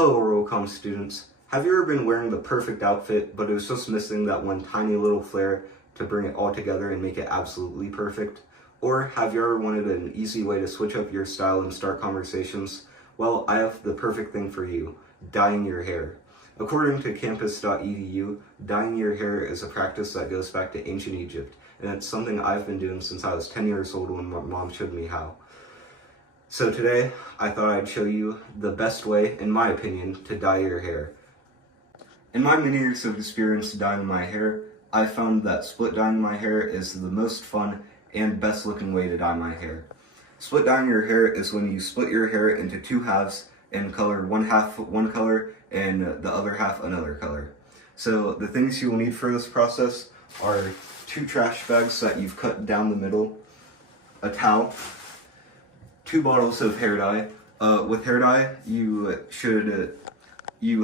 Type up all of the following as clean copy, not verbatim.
Hello Rollcom students. Have you ever been wearing the perfect outfit, but it was just missing that one tiny little flair to bring it all together and make it absolutely perfect? Or have you ever wanted an easy way to switch up your style and start conversations? Well, I have the perfect thing for you, dyeing your hair. According to campus.edu, dyeing your hair is a practice that goes back to ancient Egypt, and it's something I've been doing since I was 10 years old when my mom showed me how. So today, I thought I'd show you the best way, in my opinion, to dye your hair. In my many years of experience dyeing my hair, I found that split dyeing my hair is the most fun and best looking way to dye my hair. Split dyeing your hair is when you split your hair into two halves and color one half one color and the other half another color. So the things you will need for this process are 2 trash bags that you've cut down the middle, a towel, 2 bottles of hair dye. With hair dye, you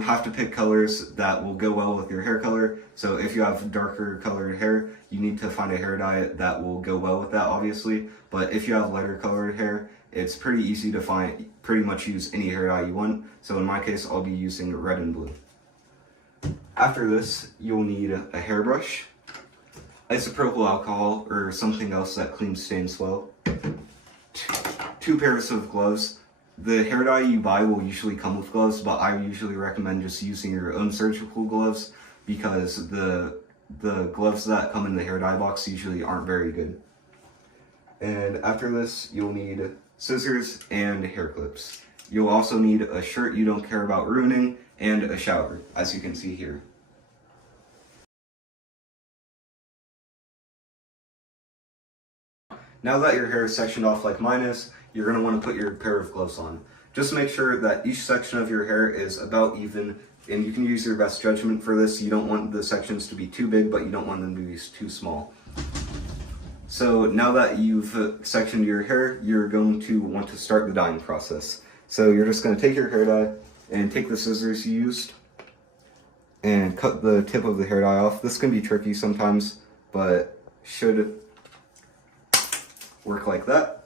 have to pick colors that will go well with your hair color. So if you have darker colored hair, you need to find a hair dye that will go well with that, obviously. But if you have lighter colored hair, it's pretty easy to find, pretty much use any hair dye you want. So in my case, I'll be using red and blue. After this, you'll need a hairbrush, isopropyl alcohol or something else that cleans stains well, 2 pairs of gloves. The hair dye you buy will usually come with gloves, but I usually recommend just using your own surgical gloves because the gloves that come in the hair dye box usually aren't very good. And after this, you'll need scissors and hair clips. You'll also need a shirt you don't care about ruining and a shower, as you can see here. Now that your hair is sectioned off like mine is, you're going to want to put your pair of gloves on. Just make sure that each section of your hair is about even, and you can use your best judgment for this. You don't want the sections to be too big, but you don't want them to be too small. So now that you've sectioned your hair, you're going to want to start the dyeing process. So you're just going to take your hair dye and take the scissors you used and cut the tip of the hair dye off. This can be tricky sometimes, but should work like that.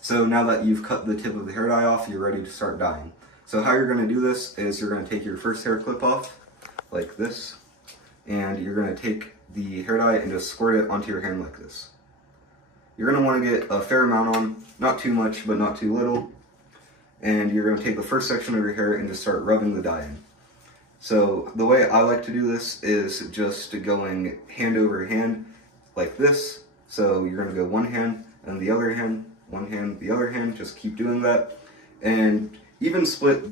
So now that you've cut the tip of the hair dye off, you're ready to start dyeing. So how you're going to do this is you're going to take your first hair clip off, like this, and you're going to take the hair dye and just squirt it onto your hand like this. You're going to want to get a fair amount on, not too much, but not too little. And you're going to take the first section of your hair and just start rubbing the dye in. So the way I like to do this is just going hand over hand, like this. So you're going to go one hand and the other hand, one hand, the other hand, just keep doing that. And even split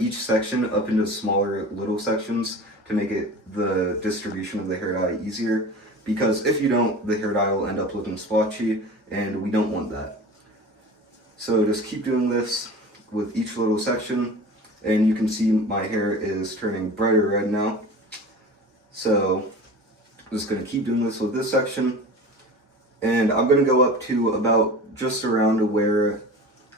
each section up into smaller little sections to make it the distribution of the hair dye easier. Because if you don't, the hair dye will end up looking splotchy, and we don't want that. So just keep doing this with each little section, and you can see my hair is turning brighter red now. So I'm just going to keep doing this with this section. And I'm going to go up to about just around where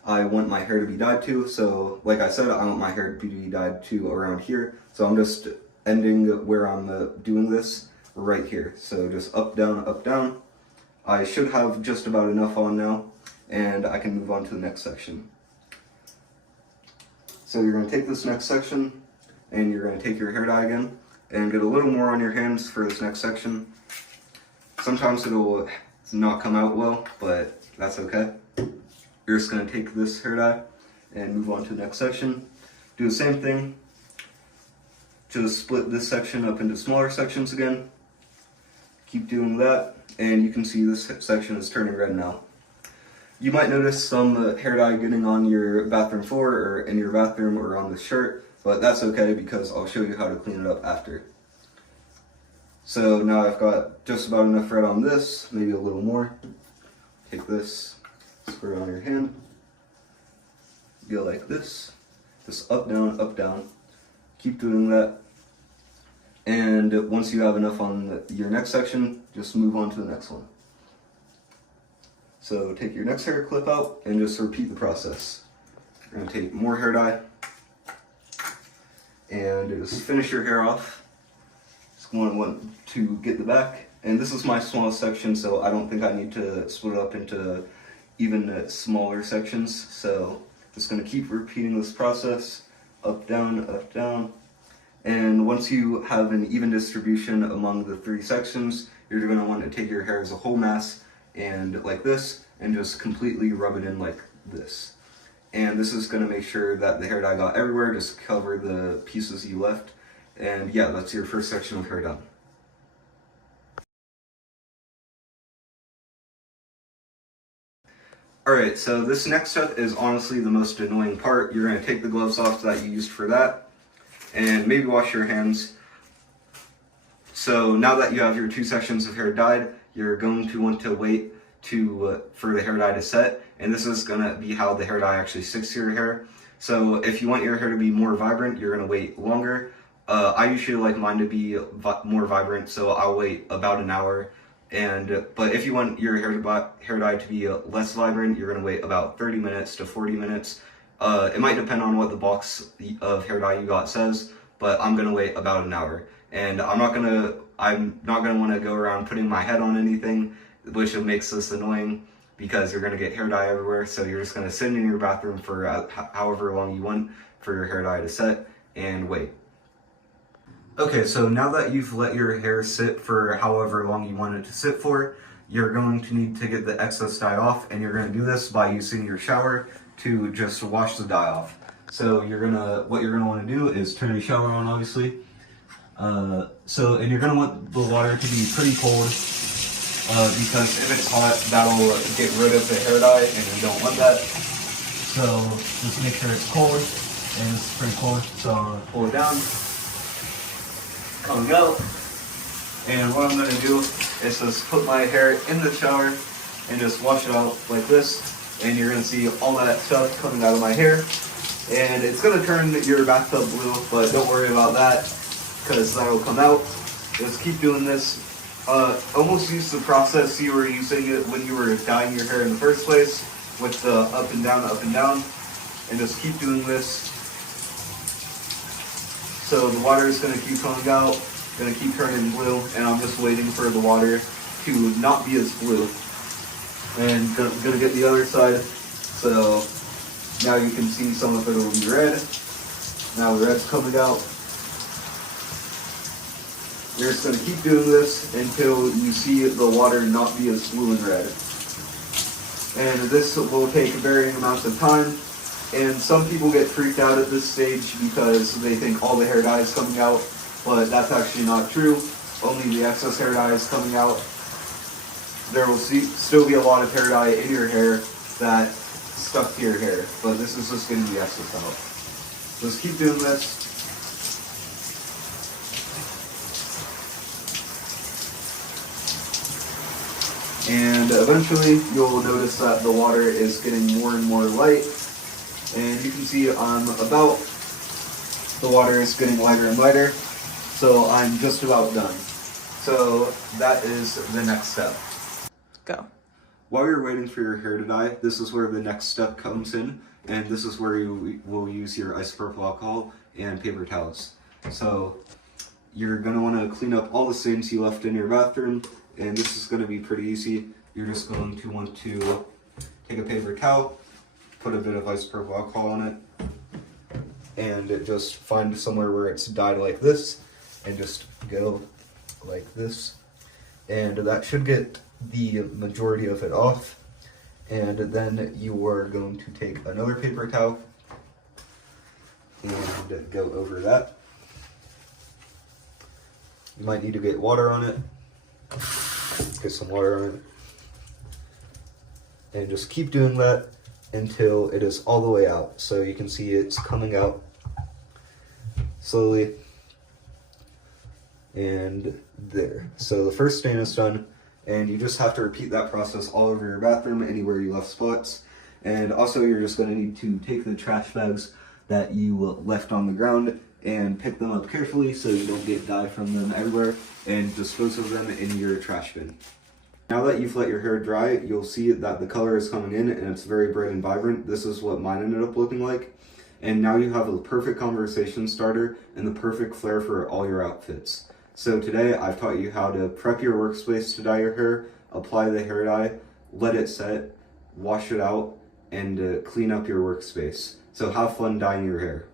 I want my hair to be dyed to. So like I said, I want my hair to be dyed to around here. So I'm just ending where I'm doing this right here. So just up, down, up, down. I should have just about enough on now, and I can move on to the next section. So you're going to take this next section, and you're going to take your hair dye again, and get a little more on your hands for this next section. Sometimes it'll not come out well, but that's okay. You're just going to take this hair dye and move on to the next section. Do the same thing. Just split this section up into smaller sections again. Keep doing that, and you can see this section is turning red now. You might notice some hair dye getting on your bathroom floor or in your bathroom or on the shirt, but that's okay because I'll show you how to clean it up after. So now I've got just about enough red on this, maybe a little more. Take this, squirt it on your hand, go like this, just up, down. Keep doing that. And once you have enough on your next section, just move on to the next one. So take your next hair clip out and just repeat the process. You're going to take more hair dye and just finish your hair off. Just want to get the back. And this is my smallest section, so I don't think I need to split it up into even smaller sections. So Just going to keep repeating this process, up, down. And once you have an even distribution among the 3 sections, you're going to want to take your hair as a whole mass and like this, and just completely rub it in like this. And this is going to make sure that the hair dye got everywhere, just cover the pieces you left. And yeah, that's your first section of hair done. Alright, so this next step is honestly the most annoying part. You're going to take the gloves off that you used for that, and maybe wash your hands. So now that you have your 2 sections of hair dyed, you're going to want to wait for the hair dye to set, and this is going to be how the hair dye actually sticks to your hair. So if you want your hair to be more vibrant, you're going to wait longer. I usually like mine to be more vibrant, so I'll wait about an hour. But if you want your hair dye to be less vibrant, you're going to wait about 30 minutes to 40 minutes. It might depend on what the box of hair dye you got says, but I'm going to wait about an hour. And I'm not going to want to go around putting my head on anything, which makes this annoying because you're going to get hair dye everywhere. So you're just going to sit in your bathroom for however long you want for your hair dye to set and wait. Okay, so now that you've let your hair sit for however long you want it to sit for, you're going to need to get the excess dye off, and you're going to do this by using your shower to just wash the dye off. So what you're going to want to do is turn your shower on, obviously. And you're going to want the water to be pretty cold, because if it's hot, that'll get rid of the hair dye, and you don't want that. So just make sure it's cold, and it's pretty cold, so I'm going to pull it down. Coming out, and what I'm going to do is just put my hair in the shower and just wash it out like this, and you're going to see all that stuff coming out of my hair, and it's going to turn your bathtub blue, but don't worry about that because that'll come out. Just keep doing this. Almost use the process you were using it when you were dyeing your hair in the first place with the up and down, and just keep doing this. So the water is going to keep coming out, going to keep turning blue, and I'm just waiting for the water to not be as blue. And going to get the other side, so now you can see some of it will be red. Now the red's coming out. You're just going to keep doing this until you see the water not be as blue and red. And this will take varying amounts of time. And some people get freaked out at this stage because they think all the hair dye is coming out, but that's actually not true. Only the excess hair dye is coming out. There will still be a lot of hair dye in your hair that stuck to your hair, but this is just getting the excess out. Just keep doing this. And eventually you'll notice that the water is getting more and more light. And you can see the water is getting lighter and lighter, so I'm just about done. So that is the next step. Go. While you're waiting for your hair to dye, this is where the next step comes in, and this is where you will use your isopropyl alcohol and paper towels. So you're going to want to clean up all the stains you left in your bathroom, and this is going to be pretty easy. You're just going to want to take a paper towel, put a bit of isopropyl alcohol on it, and just find somewhere where it's dyed like this, and just go like this, and that should get the majority of it off. And then you are going to take another paper towel and go over that. You might need to get water on it. Get some water on it, and just keep doing that until it is all the way out. So you can see it's coming out slowly, and there. So the first stain is done, and you just have to repeat that process all over your bathroom, anywhere you left spots. And also you're just going to need to take the trash bags that you left on the ground and pick them up carefully so you don't get dye from them everywhere, and dispose of them in your trash bin. Now that you've let your hair dry, you'll see that the color is coming in and it's very bright and vibrant. This is what mine ended up looking like. And now you have a perfect conversation starter and the perfect flair for all your outfits. So today I've taught you how to prep your workspace to dye your hair, apply the hair dye, let it set, wash it out, and clean up your workspace. So have fun dyeing your hair.